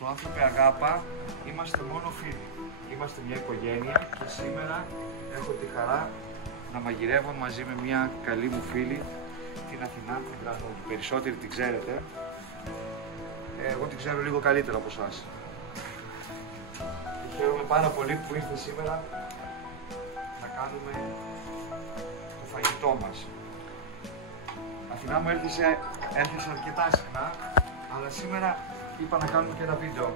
Στο Άνθρωπε Αγάπα είμαστε μόνο φίλοι. Είμαστε μια οικογένεια και σήμερα έχω τη χαρά να μαγειρεύω μαζί με μια καλή μου φίλη, την Αθηνά, την Τρανούλη. Περισσότεροι την ξέρετε. Εγώ την ξέρω λίγο καλύτερα από εσάς. Και χαίρομαι πάρα πολύ που ήρθε σήμερα να κάνουμε το φαγητό μας. Αθηνά μου έρχεσαι αρκετά συχνά, αλλά σήμερα είπα να κάνουμε και ένα βίντεο.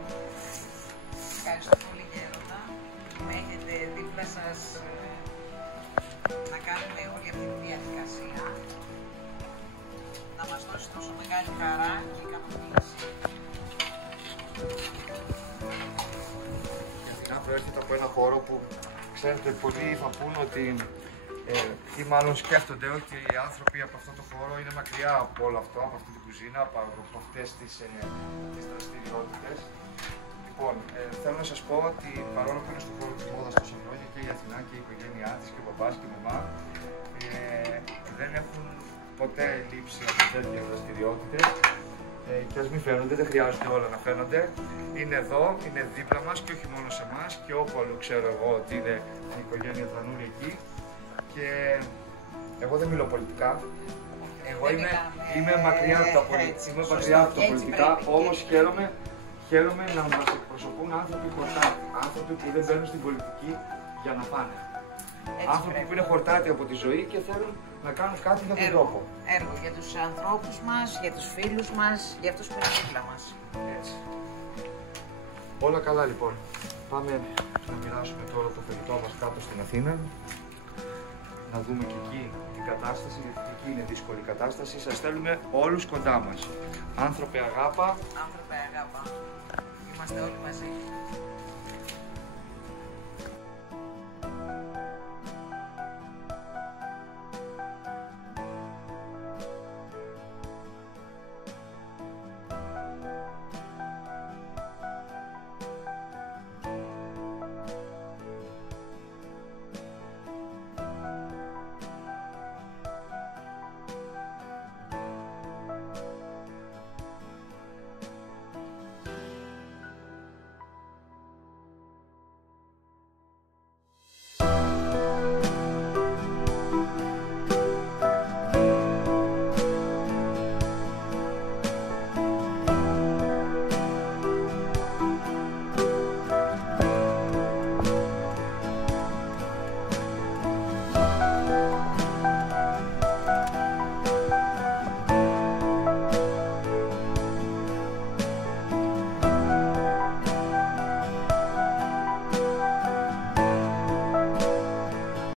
Ευχαριστώ πολύ Γέροντα που με έχετε δίπλα σας να κάνουμε όλη αυτή τη διαδικασία, να μας δώσει τόσο μεγάλη χαρά και ικανοποίηση. Η Αθηνά προέρχεται από ένα χώρο που, ξέρετε, πολλοί θα πούν ότι ή μάλλον σκέφτονται ότι οι άνθρωποι από αυτό το χώρο είναι μακριά από όλο αυτό, από αυτή την κουζίνα, από αυτές τις δραστηριότητες. Λοιπόν, θέλω να σας πω ότι παρόλο που είναι στον χώρο της μόδας τόσα χρόνια και η Αθηνά και η οικογένειά της και ο μπαμπάς και η μαμά δεν έχουν ποτέ λείψει από τέτοιες δραστηριότητες και ας μην φαίνονται, δεν χρειάζονται όλα να φαίνονται. Είναι εδώ, είναι δίπλα μας και όχι μόνο σε εμάς και όπου αλλού ξέρω εγώ ότι είναι η οικογένεια Τρανούλη εκεί. Και εγώ δεν μιλώ πολιτικά. Εγώ είμαι μακριά από τα πολιτικά, όμως χαίρομαι να μας εκπροσωπούν άνθρωποι χορτάτοι. Άνθρωποι που δεν μπαίνουν στην πολιτική για να πάνε. Άνθρωποι που είναι χορτάτοι από τη ζωή και θέλουν να κάνουν κάτι για τον τόπο. Έργο για τους ανθρώπους μας, για τους φίλους μας, για αυτούς που είναι δίπλα μας. Έτσι. Όλα καλά λοιπόν. Πάμε να μοιράσουμε τώρα το φαγητό μας κάτω στην Αθήνα. Να δούμε και εκεί την κατάσταση, γιατί και εκεί είναι δύσκολη η κατάσταση. Σας θέλουμε όλους κοντά μας. Άνθρωπε Αγάπα. Άνθρωπε Αγάπα. Είμαστε όλοι μαζί.